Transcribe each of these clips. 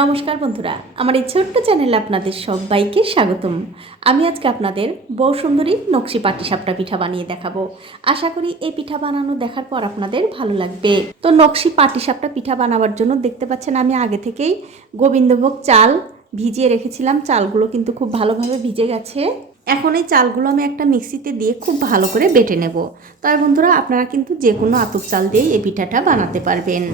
নমস্কার বন্ধুরা, আমার এই ছোট্ট চ্যানেলে আপনাদের সবাইকে স্বাগতম। আমি আজকে আপনাদের বউ সুন্দরী নকশি পাটিসাপটা পিঠা বানিয়ে দেখাবো। আশা করি এই পিঠা বানানো দেখার পর আপনাদের ভালো লাগবে। তো নকশি পাটিসাপটা পিঠা বানাবার জন্য দেখতে পাচ্ছেন আমি আগে থেকেই গোবিন্দভোগ চাল ভিজিয়ে রেখেছিলাম। চালগুলো কিন্তু খুব ভালোভাবে ভিজে গেছে। এখন এই চালগুলো আমি একটা মিক্সিতে দিয়ে খুব ভালো করে বেটে নেব। তবে বন্ধুরা, আপনারা কিন্তু যে কোনো আতপ চাল দিয়ে এই পিঠাটা বানাতে পারবেন।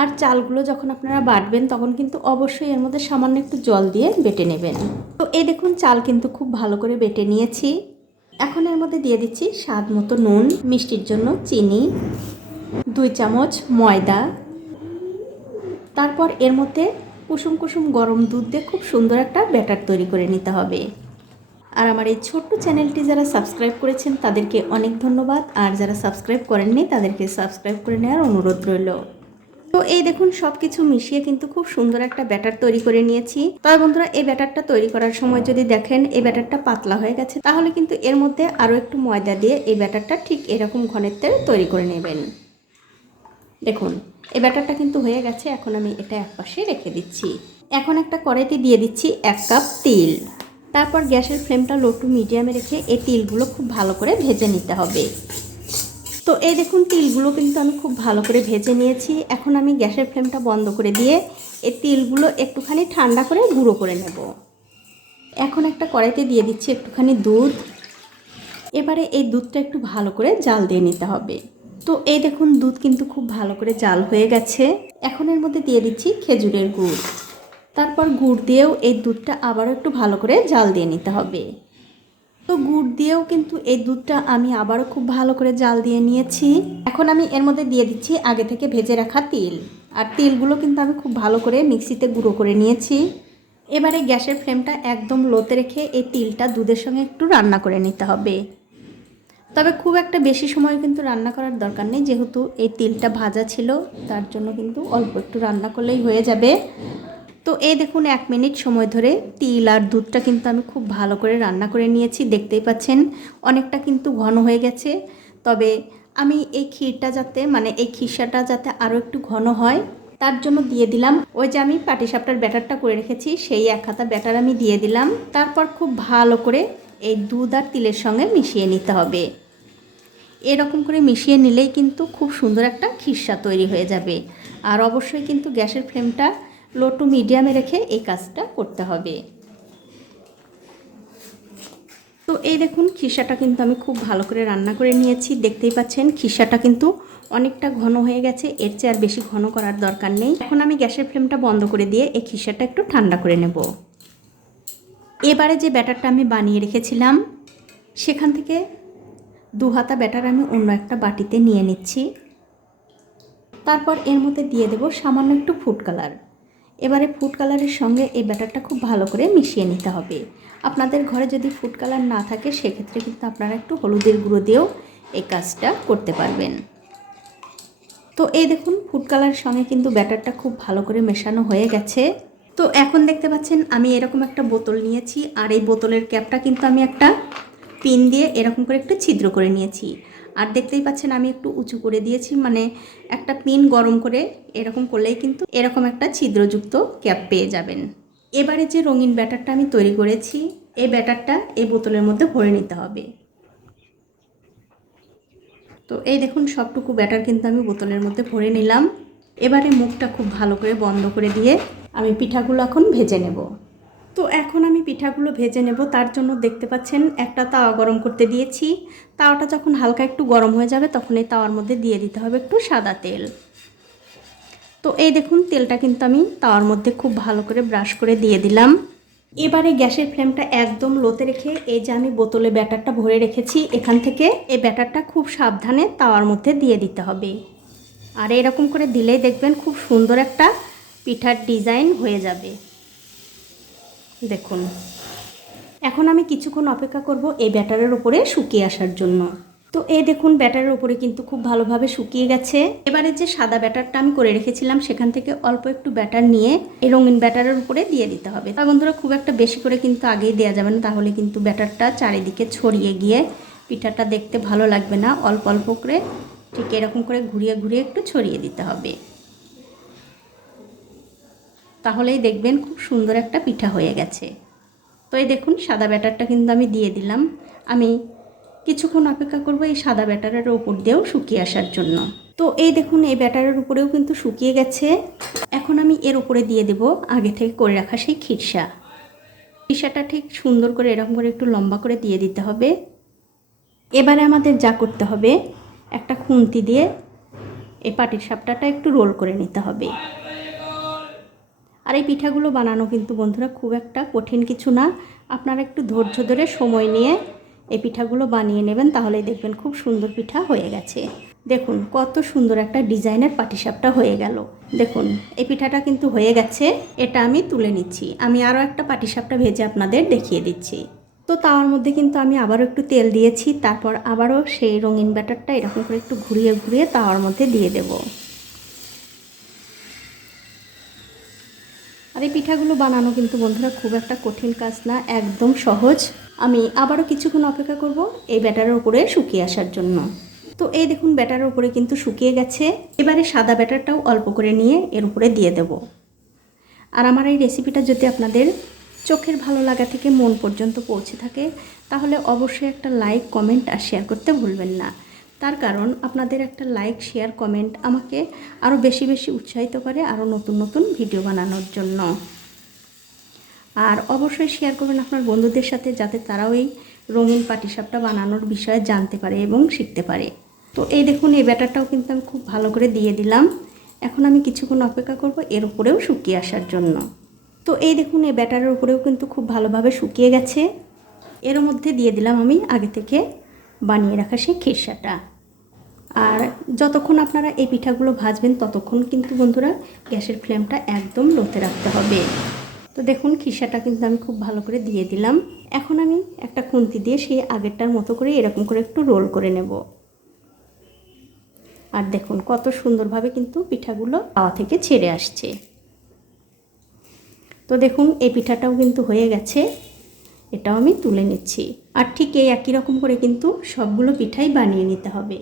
আর চালগুলো যখন আপনারা বাটবেন তখন কিন্তু অবশ্যই এর মধ্যে সামান্য একটু জল দিয়ে বেটে নেবেন। তো এই দেখুন, চাল কিন্তু খুব ভালো করে বেটে নিয়েছি। এখন এর মধ্যে দিয়ে দিচ্ছি স্বাদ মতো নুন, মিষ্টির জন্য চিনি, 2 চামচ ময়দা। তারপর এর মধ্যে কুসুম কুসুম গরম দুধ দিয়ে খুব সুন্দর একটা ব্যাটার তৈরি করে নিতে হবে। আর আমার এই ছোট্ট চ্যানেলটি যারা সাবস্ক্রাইব করেছেন তাদেরকে অনেক ধন্যবাদ, আর যারা সাবস্ক্রাইব করেননি তাদেরকে সাবস্ক্রাইব করে নেওয়ার অনুরোধ রইল। তো এই দেখুন, সব কিছু মিশিয়ে কিন্তু খুব সুন্দর একটা ব্যাটার তৈরি করে নিয়েছি। তবে বন্ধুরা, এই ব্যাটারটা তৈরি করার সময় যদি দেখেন এই ব্যাটারটা পাতলা হয়ে গেছে, তাহলে কিন্তু এর মধ্যে আরও একটু ময়দা দিয়ে এই ব্যাটারটা ঠিক এরকম ঘনত্বের তৈরি করে নেবেন। দেখুন, এই ব্যাটারটা কিন্তু হয়ে গেছে। এখন আমি এটা একপাশে রেখে দিচ্ছি। এখন একটা কড়াইতে দিয়ে দিচ্ছি 1 কাপ তিল। তারপর গ্যাসের ফ্লেমটা লো টু মিডিয়ামে রেখে এই তিলগুলো খুব ভালো করে ভেজে নিতে হবে। তো এই দেখুন, তিলগুলো কিন্তু আমি খুব ভালো করে ভেজে নিয়েছি। এখন আমি গ্যাসের ফ্লেমটা বন্ধ করে দিয়ে এই তিলগুলো একটুখানি ঠান্ডা করে গুঁড়ো করে নেব। এখন একটা কড়াইতে দিয়ে দিচ্ছি একটুখানি দুধ। এবারে এই দুধটা একটু ভালো করে জাল দিয়ে নিতে হবে। তো এই দেখুন, দুধ কিন্তু খুব ভালো করে জাল হয়ে গেছে। এখন এর মধ্যে দিয়ে দিচ্ছি খেজুরের গুড়। তারপর গুড় দিয়েও এই দুধটা আবারও একটু ভালো করে জাল দিয়ে নিতে হবে। তো গুড় দিয়েও কিন্তু এই দুধটা আমি আবারও খুব ভালো করে জাল দিয়ে নিয়েছি। এখন আমি এর মধ্যে দিয়ে দিচ্ছি আগে থেকে ভেজে রাখা তিল। আর তিলগুলো কিন্তু আমি খুব ভালো করে মিক্সিতে গুঁড়ো করে নিয়েছি। এবারে গ্যাসের ফ্লেমটা একদম লোতে রেখে এই তিলটা দুধের সঙ্গে একটু রান্না করে নিতে হবে। তবে খুব একটা বেশি সময় কিন্তু রান্না করার দরকার নেই, যেহেতু এই তিলটা ভাজা ছিল, তার জন্য কিন্তু অল্প একটু রান্না করলেই হয়ে যাবে। তো এই দেখুন, 1 মিনিট সময় ধরে তিল আর দুধটা কিন্তু আমি খুব ভালো করে রান্না করে নিয়েছি। দেখতেই পাচ্ছেন অনেকটা কিন্তু ঘন হয়ে গেছে। তবে আমি এই ক্ষীরটা যাতে এই খিরসাটা যাতে আরও একটু ঘন হয়, তার জন্য দিয়ে দিলাম ওই যে আমি পাটিসাপটার ব্যাটারটা করে রেখেছি, সেই 1 হাতা ব্যাটার আমি দিয়ে দিলাম। তারপর খুব ভালো করে এই দুধ আর তিলের সঙ্গে মিশিয়ে নিতে হবে। এরকম করে মিশিয়ে নিলেই কিন্তু খুব সুন্দর একটা খিরসা তৈরি হয়ে যাবে। আর অবশ্যই কিন্তু গ্যাসের ফ্লেমটা লো টু মিডিয়ামে রেখে এই কাজটা করতে হবে। তো এই দেখুন, খিরসাটা কিন্তু আমি খুব ভালো করে রান্না করে নিয়েছি। দেখতেই পাচ্ছেন খিরসাটা কিন্তু অনেকটা ঘন হয়ে গেছে। এর চেয়ে আর বেশি ঘন করার দরকার নেই। এখন আমি গ্যাসের ফ্লেমটা বন্ধ করে দিয়ে এই খিরসাটা একটু ঠান্ডা করে নেব। এবারে যে ব্যাটারটা আমি বানিয়ে রেখেছিলাম, সেখান থেকে 2 হাতা ব্যাটার আমি অন্য একটা বাটিতে নিয়ে নিচ্ছি। তারপর এর মধ্যে দিয়ে দেব সামান্য একটু ফুড কালার। এবারে ফুড কালারের সঙ্গে এই ব্যাটারটা খুব ভালো করে মিশিয়ে নিতে হবে। আপনাদের ঘরে যদি ফুড কালার না থাকে, সেক্ষেত্রে কিন্তু আপনারা একটু হলুদের গুঁড়ো দিয়েও এই কাজটা করতে পারবেন। তো এই দেখুন, ফুড কালারের সঙ্গে কিন্তু ব্যাটারটা খুব ভালো করে মেশানো হয়ে গেছে। তো এখন দেখতে পাচ্ছেন আমি এরকম একটা বোতল নিয়েছি, আর এই বোতলের ক্যাপটা কিন্তু আমি একটা পিন দিয়ে এরকম করে একটু ছিদ্র করে নিয়েছি। আর দেখতেই পাচ্ছেন আমি একটু উঁচু করে দিয়েছি, একটা পিন গরম করে এরকম করলেই কিন্তু এরকম একটা ছিদ্রযুক্ত ক্যাপ পেয়ে যাবেন। এবারে যে রঙিন ব্যাটারটা আমি তৈরি করেছি, এই ব্যাটারটা এই বোতলের মধ্যে ভরে নিতে হবে। তো এই দেখুন, সবটুকু ব্যাটার কিন্তু আমি বোতলের মধ্যে ভরে নিলাম। এবারে মুখটা খুব ভালো করে বন্ধ করে দিয়ে আমি পিঠাগুলো এখন ভেজে নেব। তো এখন আমি পিঠাগুলো ভেজে নেব। তার জন্য দেখতে পাচ্ছেন একটা তাওয়া গরম করতে দিয়েছি। তাওয়াটা যখন হালকা একটু গরম হয়ে যাবে, তখন এই তাওয়ার মধ্যে দিয়ে দিতে হবে একটু সাদা তেল। তো এই দেখুন, তেলটা কিন্তু আমি তাওয়ার মধ্যে খুব ভালো করে ব্রাশ করে দিয়ে দিলাম। এবারে গ্যাসের ফ্লেমটা একদম লোতে রেখে এই যে আমি বোতলে ব্যাটারটা ভরে রেখেছি, এখান থেকে এই ব্যাটারটা খুব সাবধানে তাওয়ার মধ্যে দিয়ে দিতে হবে। আর এরকম করে দিলেই দেখবেন খুব সুন্দর একটা পিঠার ডিজাইন হয়ে যাবে। দেখুন, এখন আমি কিছুক্ষণ অপেক্ষা করব এই ব্যাটারের উপরে শুকিয়ে আসার জন্য। তো এই দেখুন, ব্যাটারের উপরে কিন্তু খুব ভালোভাবে শুকিয়ে গেছে। এবারে যে সাদা ব্যাটারটা আমি করে রেখেছিলাম, সেখান থেকে অল্প একটু ব্যাটার নিয়ে এই রঙিন ব্যাটারের উপরে দিয়ে দিতে হবে। তা বন্ধুরা, খুব একটা বেশি করে কিন্তু আগেই দেওয়া যাবে না, তাহলে কিন্তু ব্যাটারটা চারিদিকে ছড়িয়ে গিয়ে পিঠাটা দেখতে ভালো লাগবে না। অল্প অল্প করে ঠিক এরকম করে ঘুরিয়ে ঘুরিয়ে একটু ছড়িয়ে দিতে হবে। তাহলেই দেখবেন খুব সুন্দর একটা পিঠা হয়ে গেছে। তো এই দেখুন সাদা ব্যাটারটা কিন্তু আমি দিয়ে দিলাম। আমি কিছুক্ষণ অপেক্ষা করব এই সাদা ব্যাটারের উপর দিয়েও শুকিয়ে আসার জন্য। তো এই দেখুন এই ব্যাটারের উপরেও কিন্তু শুকিয়ে গেছে। এখন আমি এর উপরে দিয়ে দেব আগে থেকে করে রাখা সেই খিরসাটা ঠিক সুন্দর করে এরকম করে একটু লম্বা করে দিয়ে দিতে হবে। এবারে আমাদের যা করতে হবে, একটা খুন্তি দিয়ে এই পাটিসাপটাটা একটু রোল করে নিতে হবে। আর এই পিঠাগুলো বানানো কিন্তু বন্ধুরা খুব একটা কঠিন কিছু না। আপনারা একটু ধৈর্য ধরে সময় নিয়ে এই পিঠাগুলো বানিয়ে নেবেন, তাহলেই দেখবেন খুব সুন্দর পিঠা হয়ে গেছে। দেখুন কত সুন্দর একটা ডিজাইনের পাটিসাপটা হয়ে গেল। দেখুন এই পিঠাটা কিন্তু হয়ে গেছে। এটা আমি তুলে নিচ্ছি। আমি আরও একটা পাটিসাপটা ভেজে আপনাদের দেখিয়ে দিচ্ছি। তো তাওয়ার মধ্যে কিন্তু আমি আবারও একটু তেল দিয়েছি, তারপর আবারও সেই রঙিন ব্যাটারটা এরকম করে একটু ঘুরিয়ে ঘুরিয়ে তাওয়ার মধ্যে দিয়ে দেব। আর এই পিঠাগুলো বানানো কিন্তু বন্ধুরা খুব একটা কঠিন কাজ না, একদম সহজ। আমি আবারও কিছুক্ষণ অপেক্ষা করব এই ব্যাটারের উপরে শুকিয়ে আসার জন্য। তো এই দেখুন ব্যাটারের উপরে কিন্তু শুকিয়ে গেছে। এবারে সাদা ব্যাটারটাও অল্প করে নিয়ে এর উপরে দিয়ে দেব। আর আমার এই রেসিপিটা যদি আপনাদের চোখের ভালো লাগা থেকে মন পর্যন্ত পৌঁছে থাকে, তাহলে অবশ্যই একটা লাইক, কমেন্ট আর শেয়ার করতে ভুলবেন না। তার কারণ আপনাদের একটা লাইক, শেয়ার, কমেন্ট আমাকে আরও বেশি বেশি উৎসাহিত করে আরও নতুন নতুন ভিডিও বানানোর জন্য। আর অবশ্যই শেয়ার করবেন আপনার বন্ধুদের সাথে, যাতে তারাও এই রঙিন পাটিসাপটা বানানোর বিষয়ে জানতে পারে এবং শিখতে পারে। তো এই দেখুন এই ব্যাটারটাও কিন্তু আমি খুব ভালো করে দিয়ে দিলাম। এখন আমি কিছুক্ষণ অপেক্ষা করব এর উপরেও শুকিয়ে আসার জন্য। তো এই দেখুন এই ব্যাটারের উপরেও কিন্তু খুব ভালোভাবে শুকিয়ে গেছে। এর মধ্যে দিয়ে দিলাম আমি আগে থেকে বানিয়ে রাখা সেই খিরসাটা। আর যতক্ষণ আপনারা এই পিঠাগুলো ভাজবেন ততক্ষণ কিন্তু বন্ধুরা গ্যাসের ফ্লেমটা একদম লোতে রাখতে হবে। তো দেখুন খিরসাটা কিন্তু আমি খুব ভালো করে দিয়ে দিলাম। এখন আমি একটা খুন্তি দিয়ে সেই আগেরটার মতো করে এরকম করে একটু রোল করে নেব। আর দেখুন কত সুন্দরভাবে কিন্তু পিঠাগুলো তাওয়া থেকে ছেড়ে আসছে। তো দেখুন এই পিঠাটাও কিন্তু হয়ে গেছে, এটাও আমি তুলে নিচ্ছি। আর ঠিক এই একই রকম করে কিন্তু সবগুলো পিঠাই বানিয়ে নিতে হবে।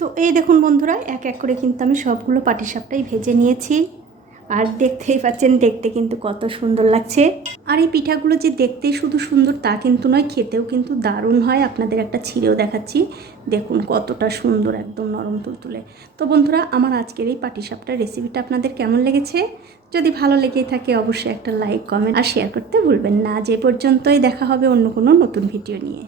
তো এই দেখুন বন্ধুরা এক এক করে কিন্তু আমি সবগুলো পাটিসাপটাই ভেজে নিয়েছি। আর দেখতেই পাচ্ছেন দেখতে কিন্তু কত সুন্দর লাগছে। আর এই পিঠাগুলো যে দেখতেই শুধু সুন্দর তা কিন্তু নয়, খেতেও কিন্তু দারুণ হয়। আপনাদের একটা ছিঁড়েও দেখাচ্ছি, দেখুন কতটা সুন্দর, একদম নরম তুলতুলে। তো বন্ধুরা আমার আজকের এই পাটিসাপটার রেসিপিটা আপনাদের কেমন লেগেছে? যদি ভালো লেগে থাকে অবশ্যই একটা লাইক, কমেন্ট আর শেয়ার করতে ভুলবেন না। যে পর্যন্তই দেখা হবে অন্য কোনো নতুন ভিডিও নিয়ে।